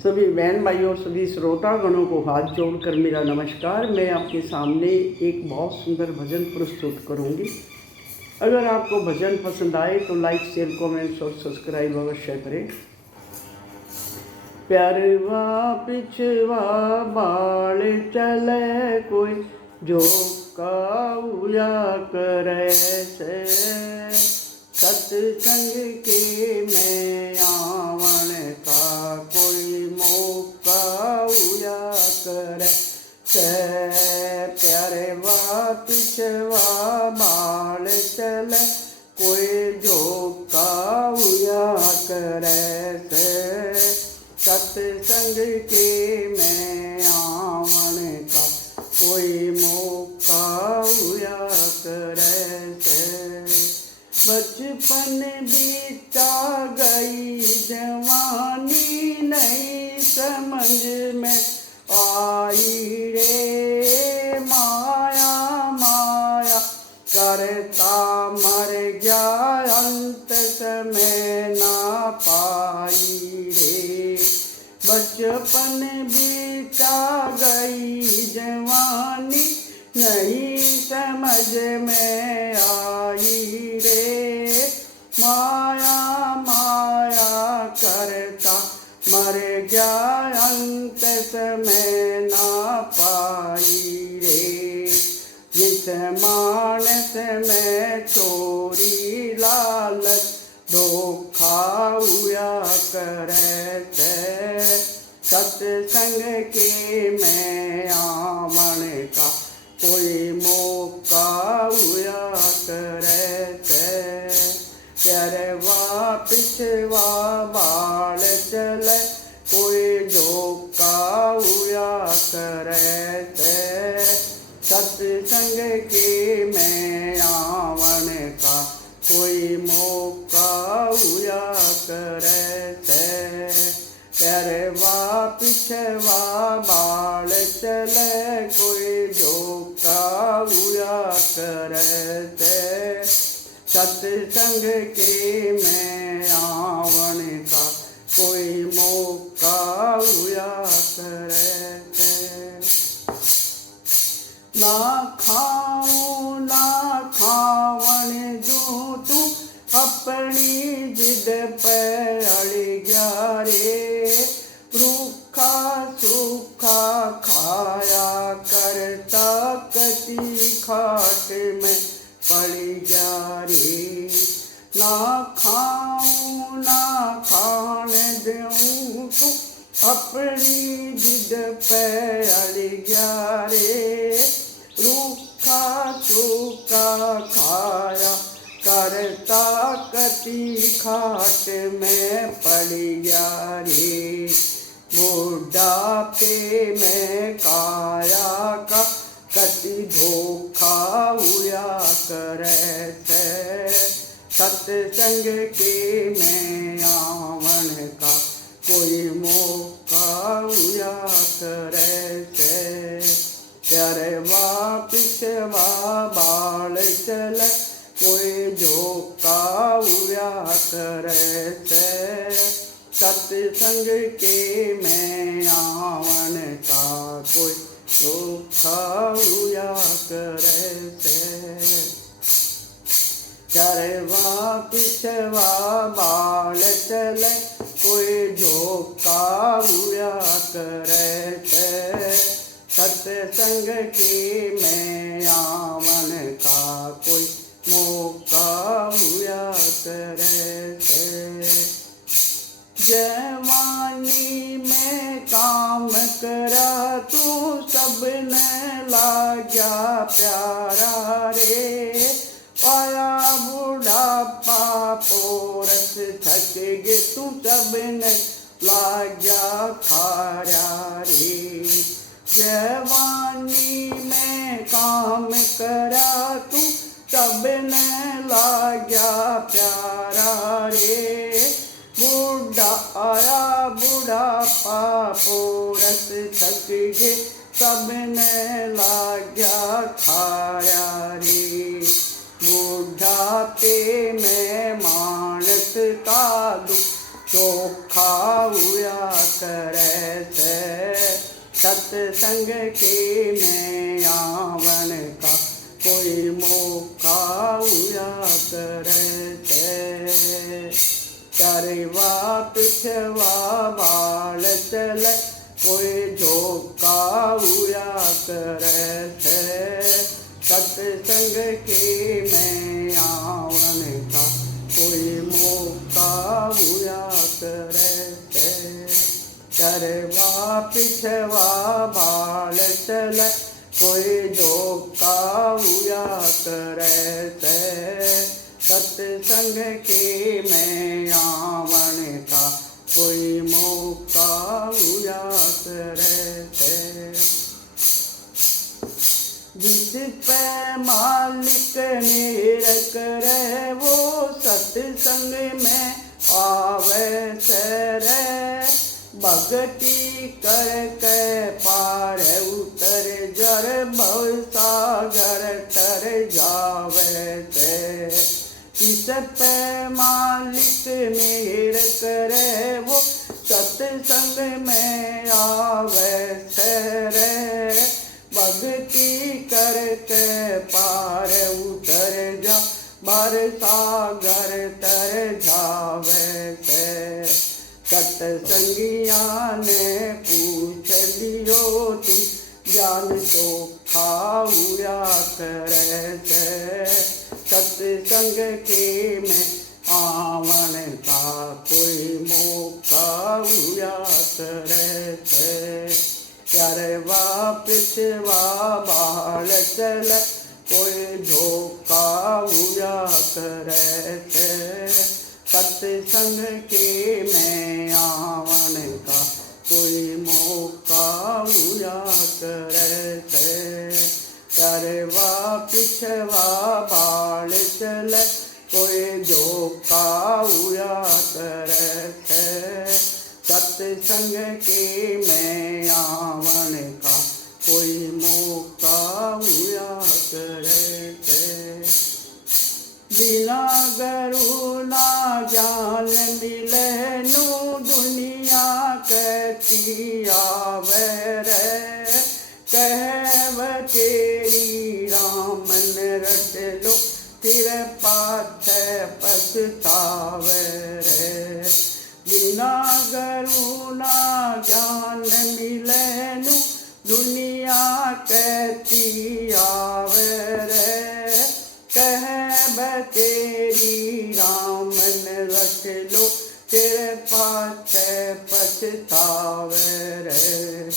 सभी बहन भाइयों, सभी श्रोतागणों को हाथ जोड़कर मेरा नमस्कार। मैं आपके सामने एक बहुत सुंदर भजन प्रस्तुत करूंगी। अगर आपको भजन पसंद आए तो लाइक, शेयर, कमेंट्स और सब्सक्राइब अवश्य करें। प्यारवा पिछवा बाल चले कोई जो काउया करे से, सत्संग के में आवन का कोई मौका उया करे से। प्यारवा पिछवा बाल चले कोई जो काउया करे से, सत्संग के में आवन का कोई मौका उया करे से। बचपन बीता गई जवानी नहीं समझ में आई रे, माया माया करता मर गया अंत समय ना पाई रे। बचपन बीता गई जवानी नहीं समझ में आई रे, माया माया करता मर गया अंत समय ना पाई रे। जिस मानस में चोरी लालच धोखा हुआ करे से, सत्संग के में आवन का कोई मौका हुआ करे से। प्यारवा पिछवा बाल चले कोई धोखा हुआ करे से, सत्संग के में आवन का कोई मौका हुआ करे से। प्यारवा पिछवा बाल चले कोई धोखा हुआ करे से, सत्संग के में आवन का कोई मौका हुआ करे से। ना खाऊं ना खावन जो तू अपनी जिद पे अड़ गया रे, रूखा सूखा खाया करता कटी खाट में पड़ गया रे। ना खाऊं ना खाने दूं तू अपनी जिद पे अड़ गया रे, रूखा सूखा खाया करता कटी खाट में पड़ गया रे। बुढ़ापे में काया का कटी धोखा हुआ करे से, सत्संग के में आवन का कोई मौका हुआ करे से। प्यारवा पिछवा बाल चले कोई धोखा हुआ करे से, सत्संग के में आवन का कोई धोखा हुआ करे से। प्यारवा पिछवा बाल चले कोई धोखा हुआ करे से, सत्संग के में आवन का कोई मौका हुआ करे से। जवानी में काम करा तू सबने लाग्या प्यारा रे, पाया बुढ़ापा पोरस थक गे तू सबने लाग्या खारा रे। जवानी में काम करा तू सबने लाग्या प्यारा रे, बूढ़ा आया बुढ़ापा पोरस थक गे सबने लाग्या खाया रे। बुढ़ापे में मानस का दुख चोखा हुआ करे से, सत्संग के में आवन का कोई मौका हुआ करे से। चरवा पिछवा बाल चले कोई झोंका हुआ करे से, सत्संग के में आवन का कोई मौका हुआ करे से। चरवा पिछवा बाल चले कोई झोंका हुआ करे से, सत्संग के में आवन का कोई मौका हुआ करे से। जिस पे मालिक मेर करे वो सत्संग में आवे से, भक्ति करके पार उतर जर भव सागर तर जावे से। किस पे मालिक मेर करे वो सत्संग में आवे से, भक्ति करके पार उतर जा भर सागर तर जावे से। सत्संगिया ने पूछ लियो तू ज्ञान चोखा हुआ करे से, सत्संग के में आवन का कोई मौका हुआ करे से। चरवा पिछवा बाल चल कोई झोंका हुआ करे से, सत्संग के में आवन का कोई मौका हुआ करे से। चरवा पिछवा बाल चल कोई झोंका हुआ करे से, सत्संग के में आवन का कोई मौका हुआ करे से। बिना गुरु ना ज्ञान मिले नु दुनिया कहती आवे रे, कहव तेरी रामन रट लो फिर पाछे पछतावे रे। बिना गुरु ना ज्ञान मिले नु दुनिया कहती आवे रे, कहब तेरी रामन रख लो फिर पाछे पछतावे रे।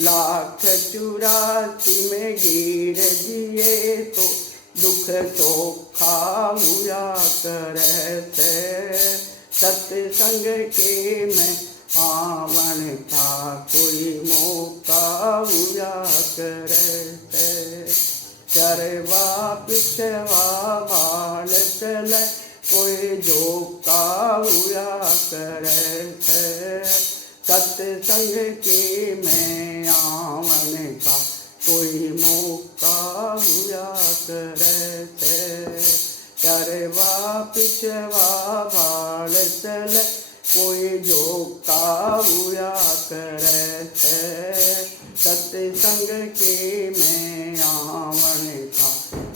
लाख 84 में गिर जिए तो दुख चोखा हुआ करे से, सत्संग के में आवन का कोई मौका हुआ करे से। चरवा पिछवा बाल चल कोई झोंका हुआ करे से, सत्संग के में आवन का कोई मौका हुआ करे से। चरवा पिछवा बाल चल कोई झोंका हुआ करे से, सत्संग के में आवन का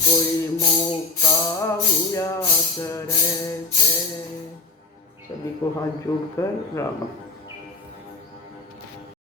कोई मौका हुआ करे से। सभी को हाथ जोड़कर राम